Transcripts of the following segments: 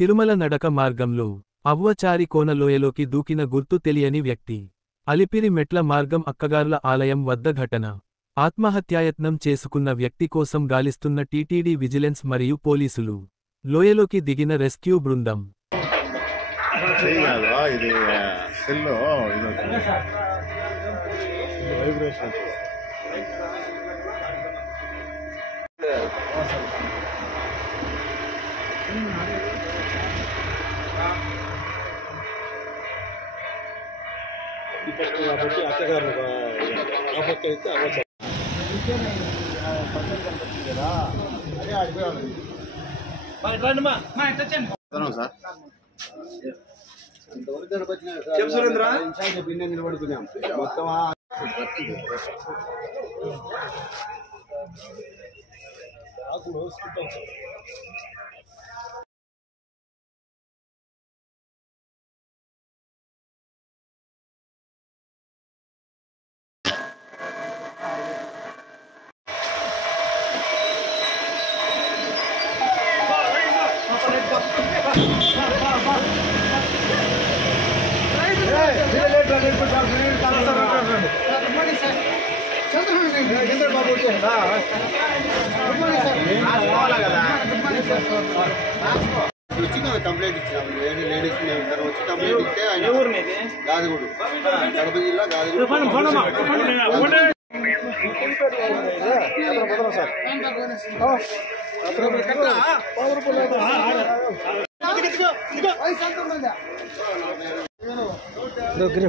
తిరుమల నడక మార్గంలో అవ్వచారి కోన లోయలోకి దూకిన గుర్తు తెలియని వ్యక్తి. అలిపిరి మెట్ల మార్గం అక్కగార్ల ఆలయం వద్ద ఘటన. ఆత్మహత్యాయత్నం చేసుకున్న వ్యక్తి కోసం గాలిస్తున్న టీటీడీ విజిలెన్స్ మరియు పోలీసులు. లోయలోకి దిగిన రెస్క్యూ బృందం. కాబట్టి అత్తగారు అయితే అవ్వచ్చు నిలబడుకున్నాం మొత్తం కంప్లైంట్ ఇచ్చినాము. లేడీస్ ఇద్దరు వచ్చి కంప్లైంట్ ఇస్తే గాదిగూడు కడప జిల్లా గాదిగూడు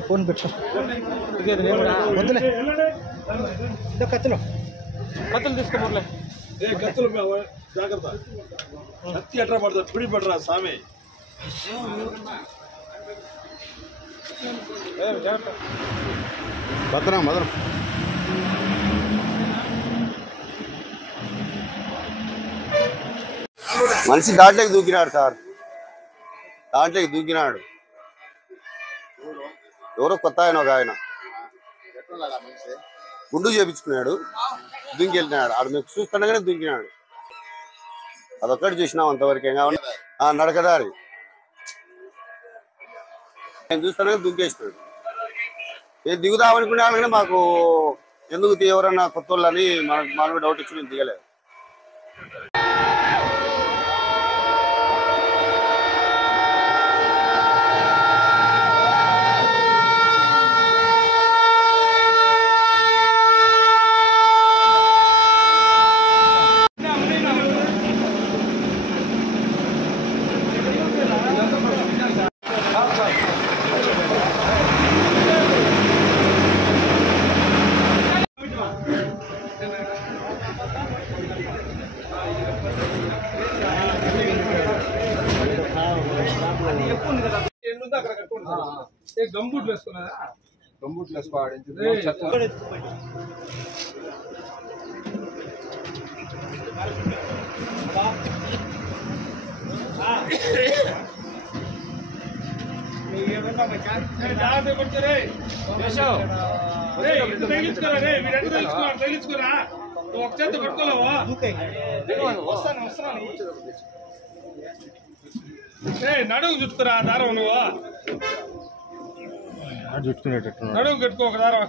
ఫోన్ పెట్టు కత్తులు కత్తులు తీసుకోమర్లే కత్తులు జాగ్రత్త కత్తి ఎట్లా పడుతుంది పిడి పడరా స్వామి భద్రం భద్రం మనిషి దాంట్లోకి దూకినాడు సార్. దాంట్లోకి దూకినాడు ఎవరో కొత్త ఆయన ఒక ఆయన గుండు చేపించుకున్నాడు. దుంకి వెళ్ళినాడు. ఆడు మీకు చూస్తుండగానే దుంకినాడు. అదొక్కటి చూసినాం అంతవరకు. ఏం కావాలి నడకదారి నేను చూస్తుండగా దుంకేసినాడు. నేను దిగుదామనుకునే వాళ్ళని మాకు ఎందుకు ఎవరన్నా కొత్త వాళ్ళని మనకు డౌట్ ఇచ్చి నేను దిగలేదు. గంబూట్లు వేసుకున్నా గంబూట్లు వేసుకోవాలి తగిలించుకోరా ఒక చేత పట్టుకోలేవా నడుగు చుట్టుకురా దారం నువ్వు నడుగు కట్టుకో ఒక దారం